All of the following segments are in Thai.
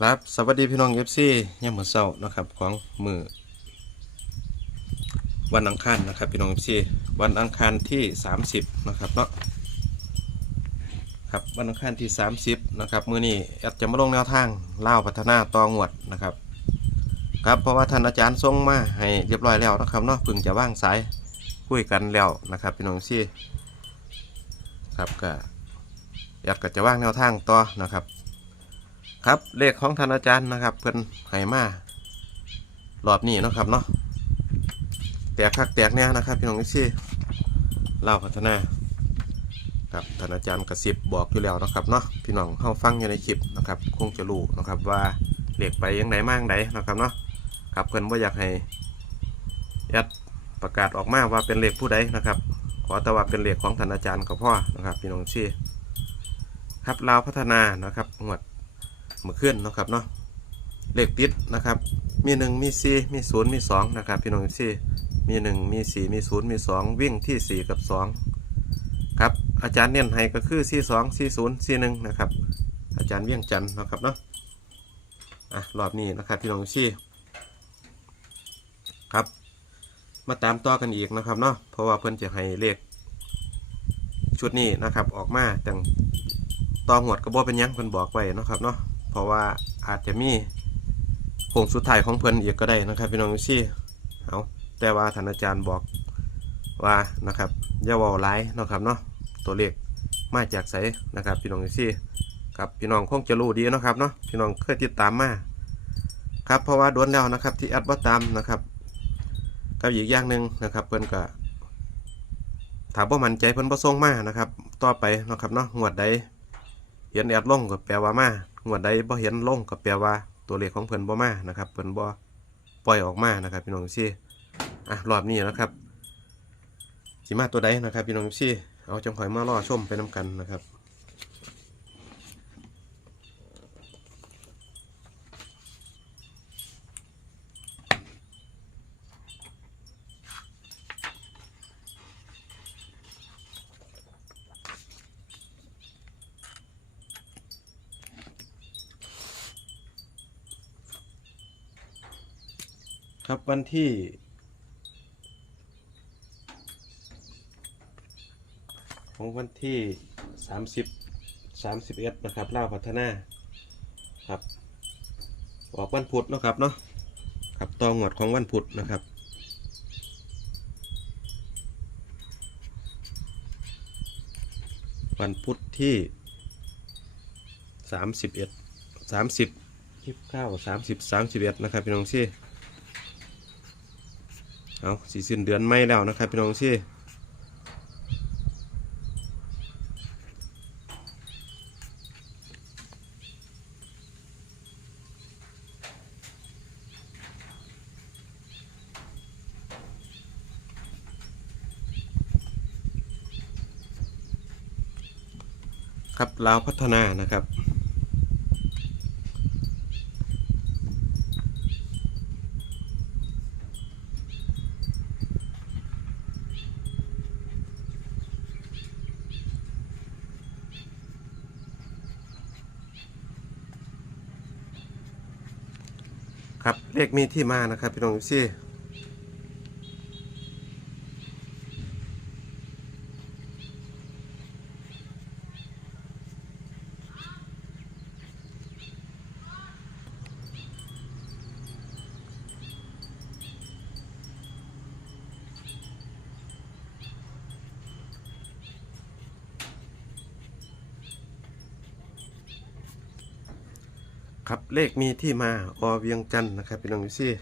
ครับสวัสดีพี่น้องเอฟซียามมื้อเช้านะครับของมือวันอังคารนะครับพี่น้องเอฟซีวันอังคารที่ 30นะครับเนาะครับวันอังคารที่ 30นะครับมื้อนี้แอดจะมาลงแนวทางเล่าพัฒนาตองวดนะครับครับเพราะว่าท่านอาจารย์ส่งมาให้เรียบร้อยแล้วนะครับเนาะเพิ่งจะว่างสายคุยกันแล้วนะครับพี่น้องเอฟซีครับก็แอดก็จะว่างแนวทางต่อนะครับ ครับเลขของท่านอาจารย์นะครับ เพิ่นให้มารอบนี้นะครับเนาะแตกคักแตกแน่นะครับพี่น้องนิซี่เล่าพัฒนาครับท่านอาจารย์กระซิบบอกอยู่แล้วนะครับเนาะพี่น้องเข้าฟังอยู่ในคลิปนะครับ คงจะรู้นะครับว่าเลขไปยังไงมากไดนนะครับเนาะครับเพิ่นว่าอยากให้ยัดประกาศออกมาว่าเป็นเลขผู้ใดนะครับ ขอแต่ว่าเป็นเลขของท่านอาจารย์กับพ่อนะครับ พี่น้องนิซี่ครับลาพัฒนานะครับหมวด มื่อคืนเนาะครับเนาะเลขติดนะครับ มีหนึ่งมีสี่มีศูนย์มีสองนะครับ พี่น้องสี่มีหนึ่งมีสี่มีศูนย์มีสองวิ่งที่สี่กับสองครับ อาจารย์เน้นให้ก็คือสี่สองสี่ศูนย์สี่หนึ่งนะครับ อาจารย์เวียงจันทร์นะครับเนาะอะรอบนี้นะครับ พี่น้องสี่ครับ มาตามต่อกันอีกนะครับเนาะเพราะว่าเพิ่อนจะให้เลขชุดนี้นะครับออกมาแต่งต่อหวดกระบอกเป็นยังเพิ่อนบอกไว้นะครับเนาะ เพราะว่าอาจจะมีโค้งสุดท้ายของเพิ่นอีกก็ได้นะครับพี่น้องยูซี่เอาแต่ว่าท่านอาจารย์บอกว่านะครับอย่าว้าหลายนะครับเนาะตัวเลขมาจากไสนะครับพี่น้องยูซี่ครับพี่น้องคงจะรู้ดีนะครับเนาะพี่น้องเคยติดตามมาครับเพราะว่าโดนแล้วนะครับที่แอดว่าตามนะครับกับอีกอย่างหนึ่งนะครับเพิ่นก็ถามว่ามันใจเพิ่นบ่ส่งมานะครับ ต่อไปนะครับเนาะงวดใดเห็นแอดลงก็แปลว่ามา งวดใดบ่เห็นลงก็แปลว่าตัวเลขของเพิ่นบ่มานะครับเพิ่นบ่ปล่อยออกมานะครับ พี่น้องซี่อะรอบนี้นะครับสิมาตัวใดนะครับ พี่น้องซี่เอาจังหอยมารอชมไปนํกันนะครับ ครับวันที่ ของวันที่สามสิบสามสิบเอ็ดนะครับล่าวพัฒนาครับออกวันพุธเนาะครับเนาะครับตองวดของวันพุธนะครับวันพุธที่สามสิบเอ็ดสามสิบสิบเก้าสามสิบสามสิบเอ็ดนะครับ พี่น้องซี่ เอาสีสิ้นเดือนไม่แล้วนะครับพี่น้องซี่ครับลาวพัฒนานะครับ ครับเลขมีที่มานะครับพี่น้องซี่ ครับเลขมีที่มาอเวียงจันทน์นะครับพี่น้องซี่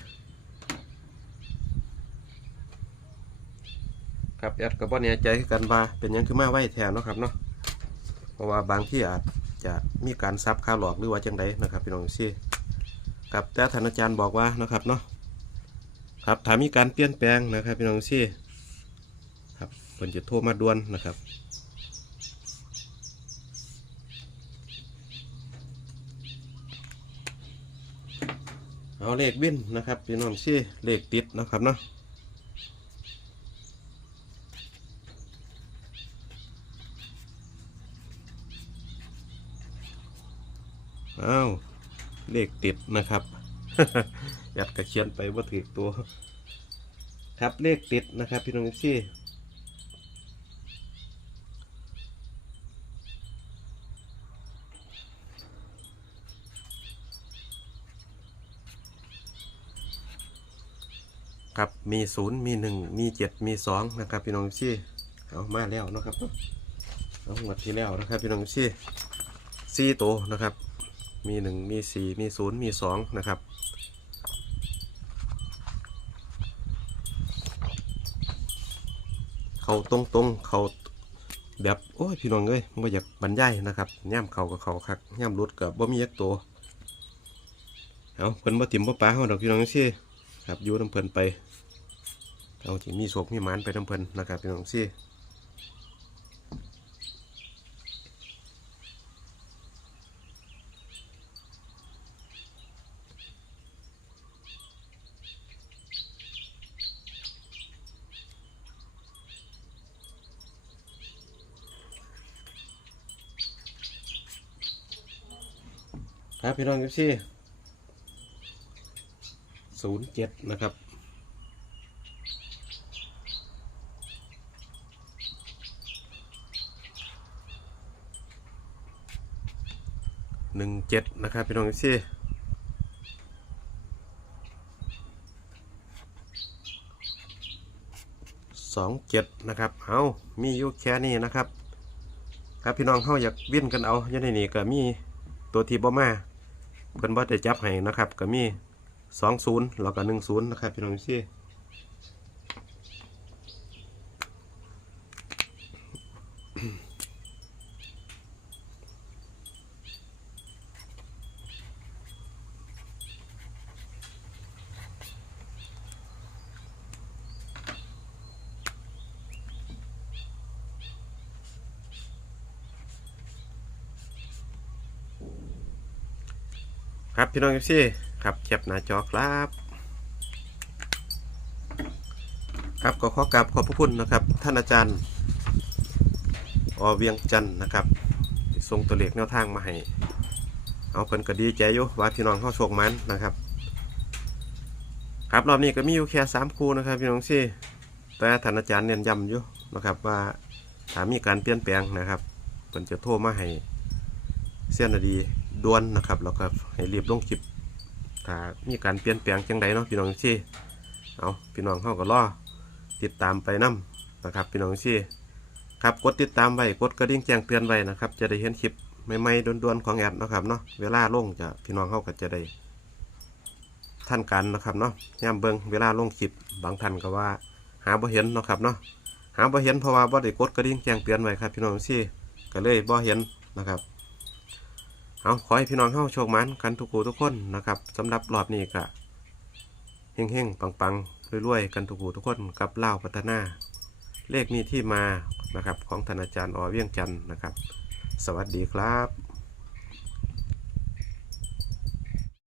ครับแอดกับบ่แน่ใจกันว่าเป็นยังคือมาไหวแทนเนาะครับเนาะเพราะว่าบางที่อาจจะมีการซับค่าหลอกหรือว่าจังใดนะครับพี่น้องซี่ครับแต่ท่านอาจารย์บอกว่านะครับเนาะครับถ้ามีการเปลี่ยนแปลงนะครับพี่น้องซี่ครับเพิ่นจะโทรมาด่วนนะครับ เอาเลขวินนะครับพี่น้องชื่อเลขติดนะครับเนาะเอาเลขติดนะครับยัดกระเขียนไปว่าถือตัว ครับเลขติดนะครับพี่น้องซี่ ครับมีศูนย์มีหนึ่งมีเจ็ดมีสองนะครับพี่น้องซี่เอามาแล้วนะครับเนาะเอาหมดที่แล้วนะครับพี่น้องซี่สี่ตัวนะครับ มีหนึ่งมีสี่มีศูนย์มีสองนะครับเขาตรงตรงๆเขาแบบโอ้ยพี่น้องเอ้ยบ่อยากบรรยายนะครับย่ำเขากับเขาคักย่ำรุดกับบ่มียักตัวเอาเพิ่นบ่ติ่มบ่ปลาเฮาดอกพี่น้องซี่ ครับยูน้ำเพลินไปเอาที่มีโศกมีหมานไปน้ำเพลินนะครับพี่น้องซี่ครับพี่น้องซี่ ศูนย์เจ็ดนะครับ หนึ่งเจ็ดนะครับพี่น้องซี่สองเจ็ดนะครับ เอามีอยู่แค่นี้นะครับ ครับพี่น้องเข้าอยากวิ่นกันเอายู่ในนี้ก็มีตัวทีบ่มาเพิ่นบ่ได้จับให้นะครับ ก็มี สองศูนย์แล้วก็หนึ่งศูนย์นะครับพี่น้องซี่ครับพี่น้องซี่ ครับแคปหน้าจอครับ ครับก็ขอกราบขอบพระคุณนะครับ ท่านอาจารย์อเวียงจันนะครับที่ส่งตัวเลขแนวทางมาให้เอาเพิ่นก็ดีใจอยู่ว่าพี่น้องเข้าโชคมันนะครับ ครับรอบนี้ก็มีอยู่แค่สามคู่นะครับพี่น้องซี่แต่ท่านอาจารย์เน้นย้ำอยู่นะครับว่าถ้ามีการเปลี่ยนแปลงนะครับเพิ่นจะโทรมาให้เสี้ยนดีด่วนนะครับแล้วก็ให้รีบลงคลิป ถ้ามีการเปลี่ยนแปลงจังใดเนาะพี่น้องซี่เอาพี่น้องเข้าก็รอติดตามไปนํนะครับ พี่น้องซี่ครับกดติดตามไว้กดกระดิ่งแจ้งเตือนไว้นะครับ จะได้เห็นคลิปใหม่ๆด่วนๆของแอดนะครับเนาะเวลาลงจะพี่น้องเข้าก็จะได้ท่านกันนะครับเนาะย่ามเบิงเวลาลงคลิปบางท่านก็ว่า หาบ่เห็นนะครับเนาะหาบ่เห็นเพราะว่าบ่ได้กดกระดิ่งแจ้งเตือนไว้ครับ พี่น้องซี่ก็เลยบ่เห็นนะครับ เอาขอให้พี่น้องเข้าโชคมันกันทุกคูทุกคนนะครับสำหรับรอบนี้ก็เฮงๆปังๆรวยๆกันทุกคูทุกคนกับเล่าพัฒนา เลขมีที่มานะครับของธนาจารย์อเวียงจันทร์นะครับ สวัสดีครับ